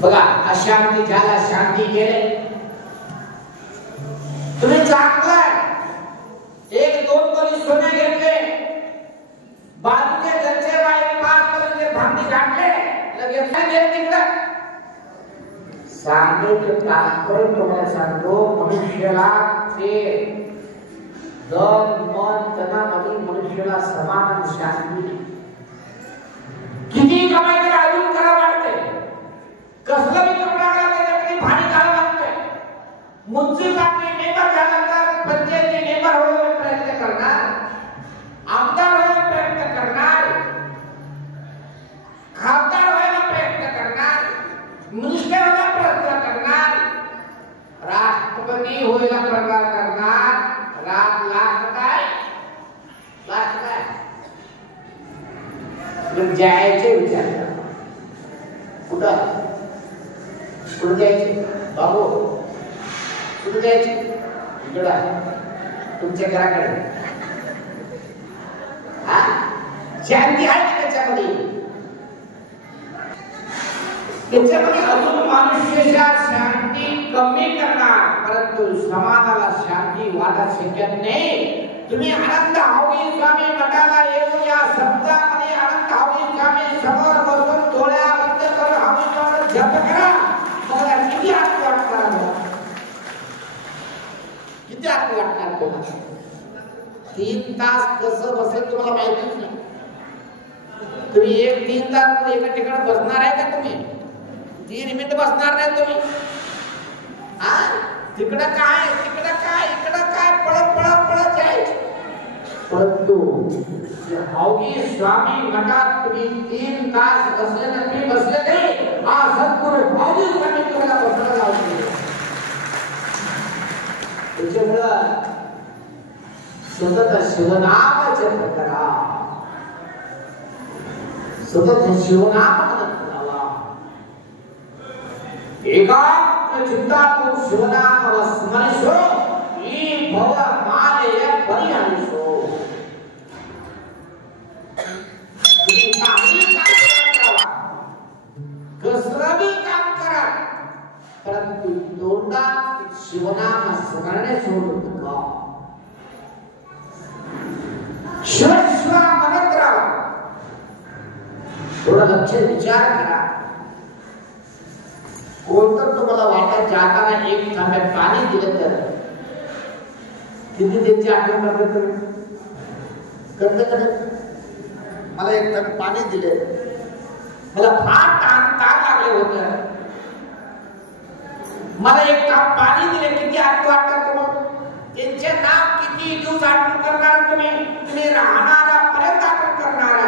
बघा अशांती ज्याला शांती केले तुम्ही चांगलाय एक दोन तोली सोने घेतले बाजूचे घरचे बाई 5 तोलीचे भांडी घातले लगेच काय तिकडं सांगते तात्पर्य तुम्हाला सांगतो मनुष्याला ते धन मन धनामध्ये मनुष्याला समान शांती किती कमाई अजून करा वाटते कसलं मी कपडा त्याच्याकडे भारी घालावं लागते मुन्सिपल आपले मेंबर झाल्यानंतर पंचायती मेंबर होण्याचा प्रयत्न करणार आमदार होण्याचा प्रयत्न करणार खासदार व्हायला प्रयत्न करणार मिनिस्टर व्हायला प्रयत्न करणार राष्ट्रपती व्हायला प्रयत्न करणार लाख काय जायचे विचार कुठं जायचे बाबू कुठं जायचे इकडं तुमच्या घराकडे शांती आहे का त्याच्यामध्ये अजून मनुष्याच्या शांती कमी करणार परंतु समाजाला शांती वाढत शकत नाही तुम्ही आनंद हवी स्वामी मठाला येऊन या शब्दामध्ये आनंद हवी स्वामी समोर बसून डोळ्या बंद करून हवी स्वामी जप करा मला किती आनंद वाटणार किती आनंद वाटणार तुम्हाला 3 तास कसं बसेल तुम्हाला माहितीच नाही तुम्ही 1-3 तास एका ठिकाणी बसणार आहे का तुम्ही 3 मिनिट बसणार नाही तुम्ही तिकडं काय इकडं काय पळत जायचं परंतु हौगी स्वामी मठात तुम्ही 3 तास बसले नाही बसले नाही हा सद्गुरू हौगी स्वामी तुम्हाला बसायला लावले त्याच्यामुळं सतत शिवनाम जप करा सतत शिवनाम म्हणत राहा एकाग्र चित्तातून शिवनाम स्मरिसो ही भव मालय परिहरिसो तुम्ही काही काम करा कसलं बी काम करा परंतु तोंडात शिवनाम स्मरणे सोडू नका शिव म्हणत राहा थोडं लक्ष विचार करा कोणतं तुम्हाला वाटत जाताना एक तांब्यात पाणी दिलं तर किती त्यांची आठवण करत मला एक तांब्यात पाणी दिले मला फार ताण लागले होतं मला एक तांब पाणी दिले किती आठवण वाटतं तुम्हाला त्यांचे नाव किती दिवस आठवण करणार तुम्ही राहणारा पर्यंत आठवण करणार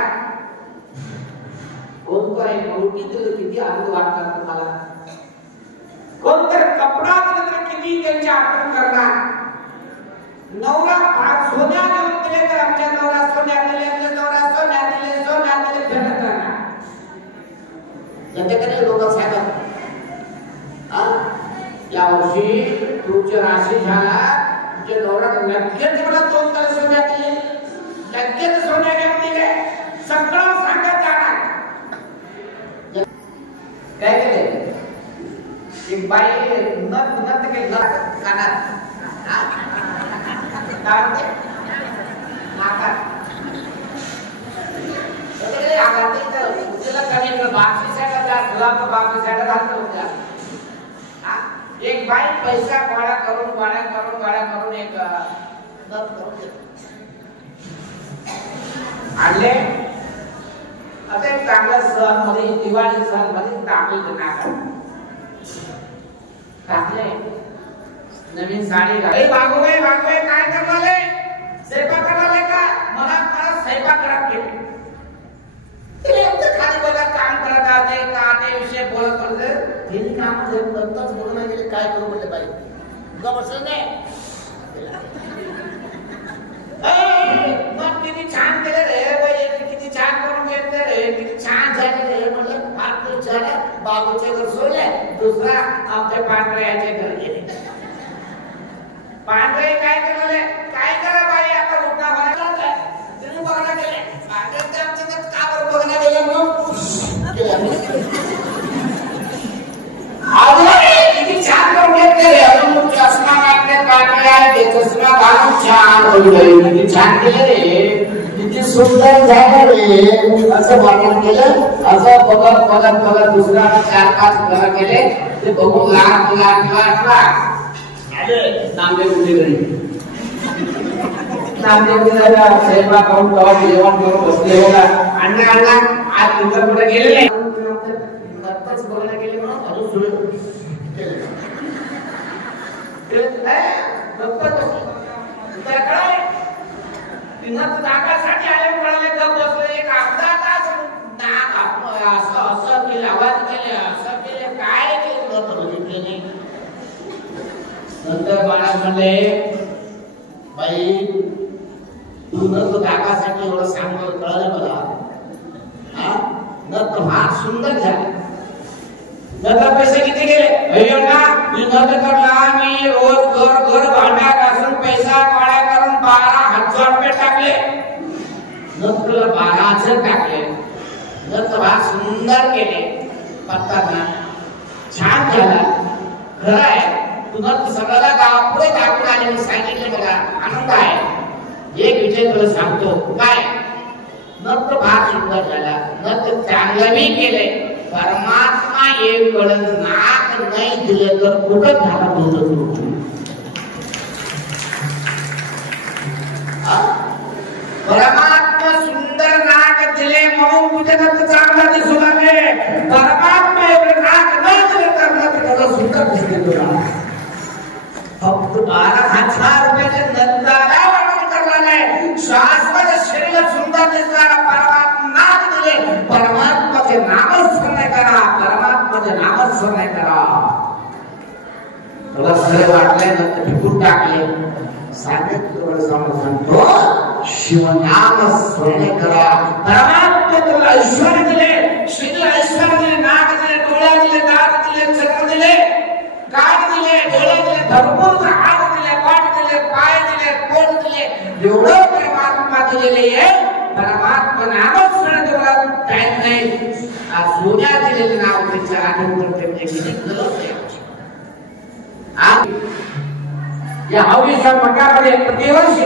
कोणतं एक रोटी दिलं किती आनंद वाटणार तुम्हाला कोणतर कपडा दिला तर किती त्यांची आठवण करणार नवरा सोन्या देऊन दिले तर आमच्या नवरा सोन्या दिले आमच्या नवरा सोन्या दिले फेरत राहणार त्यांच्याकडे लोक सांगतात या वर्षी तुमची राशी झाला तुमच्या नवरा लगेच मला 2 तोळे सोन्या दिले लगेच सोन्या घेऊन दिले सगळं सांगत जाणार काय केले एक बाई नत के कानात काय म्हणते नाकात म्हणजे आगाते तर उचला कमी बाकी साईडला जात गुलाब बाकी साईडला घालतो त्या एक बाई पैसा गोळा करून एक नत करून आणले आता एक चांगला सण मध्ये दिवाळी सण मध्ये टाकले नाकात टाकले नवीन साडी घातली बागोबाई काय करणारे स्वयंपाक करणारे का मला स्वयंपाक करत गेले खाली बघा काम करत आहे का ते विषय बोलत होते तिने काम नंतरच बोलून गेले काय करू म्हणले बाई तुला बसलं नाही मग किती छान केले रे बाई किती छान करून घेतले रे किती छान झाले रे म्हणलं फार छान बाबूचे घर सोडले दुसरा आमच्या पांढऱ्याचे घर गेले पांढरे काय करले काय करा बाई आता उठा बघा तुम्ही बघा गेले पांढरे आमच्या का बरं बघण्या गेले म्हणून हे चष्मा घालून छान होईल, किती छान केलं रे, किती सुंदर झालं रे असं वाटून केलं. असं बघत बघत बघत दुसरा 4-5 घर केले. ते बघून लाख नामदेव कुठे घरी नामदेव स्वयंपाक करून जेवण करून बसले बघा. अण्णा अण्णा आज तुमचं कुठे गेले नाही बघायला गेले म्हणून अजून सुरू नाकासाठी आले म्हणाले गप बसले. एक अर्धा तास नाक असं केलं, आवाज केले, असं केले, काय केलं बघितले नाही. नंतर महाराज म्हणले बाई तू नक नाकासाठी एवढं सांगतो कळलं मला. नक फार सुंदर झाले. नका पैसे किती गेले मी नक करला. मी रोज घर भांडा घासून पैसा काळा करून 12,000 रुपये टाकले. नकला 12,000 टाकले. नक फार सुंदर केले. पत्ता छान झाला. खरं आहे तू नक सगळ्याला गावापुढे दाखवून आले म्हणून सांगितले मला आनंद आहे. एक विषय तुला सांगतो काय नक फार सुंदर झाला. नक चांगलं मी केले. परमात्मा एक वेळ नाक नाही दिलं तर कुठं झाला बोलतो. परमात्मा सुंदर नाक दिले म्हणून तुझे नक चांगला दिसू लागले. परमात्मा एवढं नाक न दिलं तर नक त्याला सुंदर दिसते तुला. फक्त 12,000 रुपयाचे नंदाला वाटून करला नाही. शाश्वत शरीर सुंदर दिसणारा परमात्मा नाक दिले. परमात्माचे नामस्मरण करा. परमात्माचे नामस्मरण करा. तुला खरं वाटलंय ना तर फेकून टाकले. सांगतो शिवनाम स्मरण करा. परमात्मा तुला ऐश्वर्य दिले, शरीर ऐश्वर्य दिले, नाक दिले, डोळा दिले, दात दिले, चक्र दिले, कान दिले, डोळे दिले, भरपूर हात दिले, पाठ दिले, पाय दिले, पोट दिले. एवढं परमात्मा दिलेले आहे. परमात्मा नामस्मरण तुला टाइम नाही. सोन्या दिलेले नाव त्याच्या आठवण करते किती गरज आहे. या हवीच्या मठामध्ये प्रतिवर्षी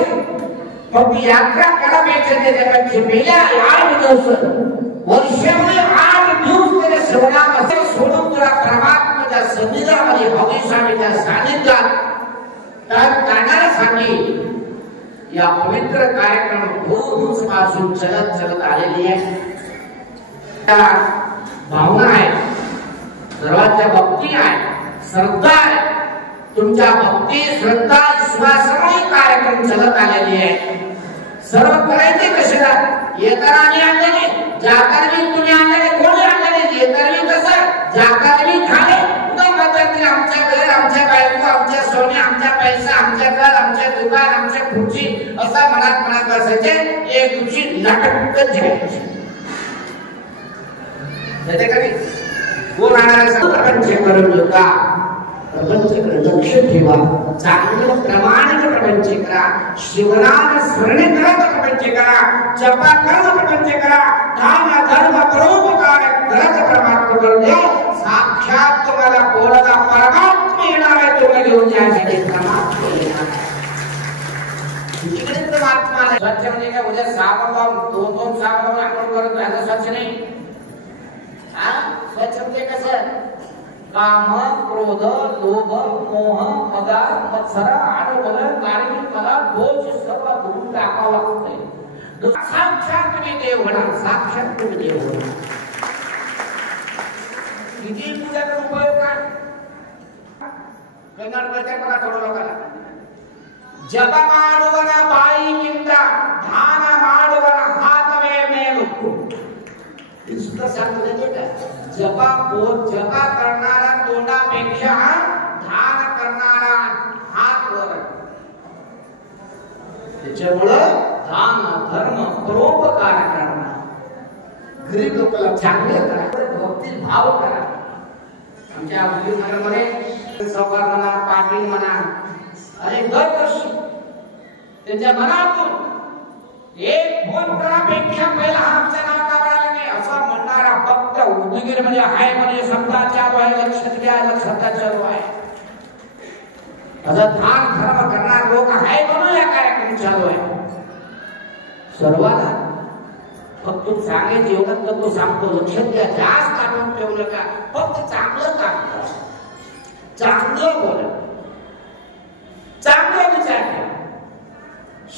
मग यात्रा करायची त्याच्यापेक्षा पहिल्या 8 दिवस वर्षामध्ये 8 दिवस त्याच्या श्रवणाम असे सोडून तुला परमात्माच्या सन्निधानामध्ये हवीच्या सानिध्यात जाण्यासाठी या पवित्र कार्यक्रम खूप पासून चलत आलेली आहे. भावना आहे, सर्वांच्या भक्ती आहे, श्रद्धा आहे. तुमच्या भक्ती श्रद्धा विश्वासामुळे कार्यक्रम चलत आलेली आहे. सर्व करायचे कशाला येताना आम्ही आणलेले, जाताना तुम्ही आणलेले, कोणी आणलेले, येताना कसं जाताना झाले मध्यंतरी आमच्या घर, आमच्या बायको, आमच्या सोने, आमच्या पैसा, आमच्या घर, आमच्या दुकान, आमच्या खुर्ची असा मनात असायचे. एक दिवशी नाटकच झाले. कोण प्रपंच करून होता. प्रपंचकडे लक्ष ठेवा. चांगलं प्रमाणात प्रपंच करा. शिवनाम स्मरण करत प्रपंच करा. जपा करत प्रपंच करा. दान धर्म परोपकार करत परमात्मा करून द्या. साक्षात तुम्हाला बोलता परमात्मा येणार आहे. तुम्ही घेऊन जायसाठी परमात्मा येणार. तुझ्याकडे परमात्मा स्वच्छ म्हणजे काय उद्या 2 साबण आपण करत राहतो स्वच्छ नाही. स्वच्छ म्हणजे कसं काम क्रोध लोभ मोह मद मत्सर आडवल कार्य मला दोष सर्व धुवून टाकावा लागते. साक्षात तुम्ही देव होणार. साक्षात तुम्ही देव होणार. किती तुझ्याकडे उपयोग काय ಕನ್ನಡಕ್ಕೆ ಮಾತಾಡೋಲ್ಲ. ಜಪ ಮಾಡುವನ ಬಾಯಿಗಿಂತ ದಾನ ಮಾಡುವನ ಹಾತವೇ ಮೇಲು. इसका सांगते का जप करणारा तोंडापेक्षा ध्यान करणारा हात वर. त्याच्यामुळे दान धर्म परोपकार करणं, गरीब लोकांना चांगलं करा, भक्ती भाव करा. आमच्या मुलीमध्ये सौकार म्हणा, पाटील म्हणा, आणि दरवर्षी त्यांच्या मनातून एक फोन करापेक्षा पहिला आमचं नाव काढायला नाही असं म्हणणारा फक्त उदगीर म्हणजे आहे. म्हणजे शब्दाच्या लक्षात घ्या, लक्षात चालू आहे. आता दान धर्म करणार लोक आहे म्हणून या कार्यक्रम चालू आहे. सर्वांना फक्त चांगले जीवनात तो सांगतो, लक्षात घ्या, जास्त आठवण ठेवू नका, फक्त चांगलं काम करा, चांगलं बोला, चांगला विचार करा.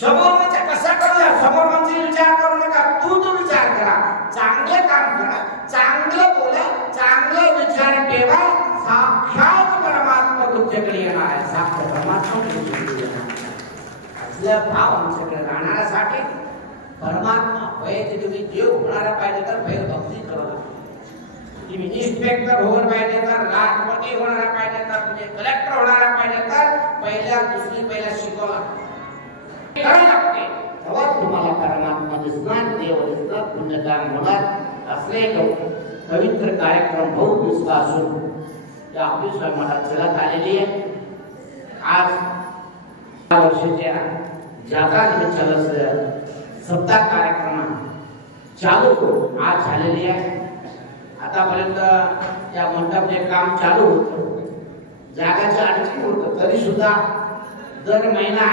समोर म्हणजे कसा करूया, समोर म्हणजे विचार करू नका, तू विचार करा, चांगले काम करा, चांगलं बोला, चांगला विचार ठेवा. साक्षात परमात्मा तुमच्याकडे येणार आहे, साक्षात परमात्मा तुमच्याकडे येणार आहे. असल्या भाव आमच्याकडे राहण्यासाठी परमात्मा व्हायचे, तुम्ही देव होणारा पाहिजे तर पहिले भक्ती करावं. तुम्ही इन्स्पेक्टर होणार पाहिजे तर, राष्ट्रपती होणारा पाहिजे तर, तुम्ही कलेक्टर होणारा पाहिजे तर पहिला शिकवा करायला लागते, तेव्हा तुम्हाला परमात्मा दिसणार, देव दिसणार, पुण्यकाम होणार. असले पवित्र कार्यक्रम बहुत विश्वासून या ऑफिसला मला चलत आलेली आहे. आज वर्षाच्या जाता निमित्तानं सप्ताह कार्यक्रम चालू आज झालेली आहे. आतापर्यंत या मंडपचे काम चालू होतं, जागाचं अडचण होतं, तरी सुद्धा दर महिना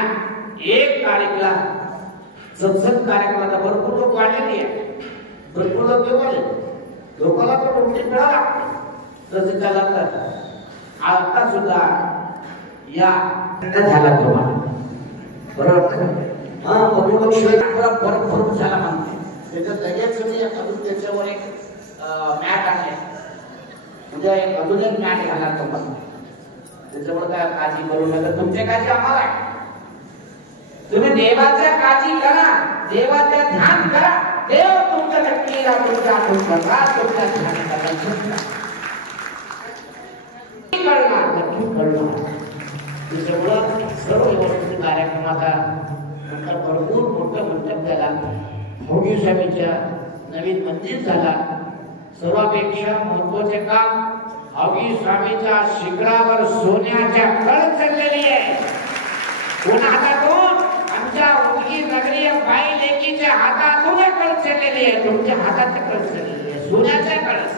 1 तारीखला सत्संग कार्यक्रमाला भरपूर लोक वाढलेली आहे, भरपूर लोक येऊ लोकांना तर नोकरी मिळावं लागते. तसे त्याला तर आता सुद्धा या झाला तुम्हाला बरोबर भरपूर झाला म्हणते. त्याच्यात लगेच मी अजून त्याच्यावर एक मॅट आहे, उद्या अजून एक मॅट घाला तुम्हाला, त्याच्यावर काय काळजी करू नका, तुमची काळजी आम्हाला आहे. तुम्ही देवाच्या काळजी करा, देवाच्या ध्यान करा, देव तुमच्या नक्कीला तुमच्या तुमच्या ध्यान करणार, नक्की करणार. त्याच्यामुळं सर्व व्यवस्थित कार्यक्रमाचा नंतर भरपूर मोठं मंडप झाला, भोगी स्वामीच्या नवीन मंदिर झाला. सर्वापेक्षा महत्वाचे काम भोगी स्वामीच्या शिखरावर सोन्याच्या कळ चढलेली आहे. कोणा हातातून? आमच्या उदगी नगरीय बाई लेकीच्या हातातून कळ चढलेली आहे, तुमच्या हातात कळ चढलेली आहे, सोन्याच्या कळस.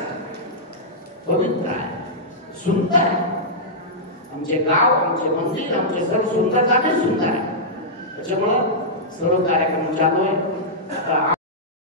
पवित्र आहे, सुंदर आहे. आमचे गाव, आमचे मंदिर, आमचे सर्व सुंदरता सुंदर आहे. त्याच्यामुळे सर्व कार्यक्रम चालू आहे.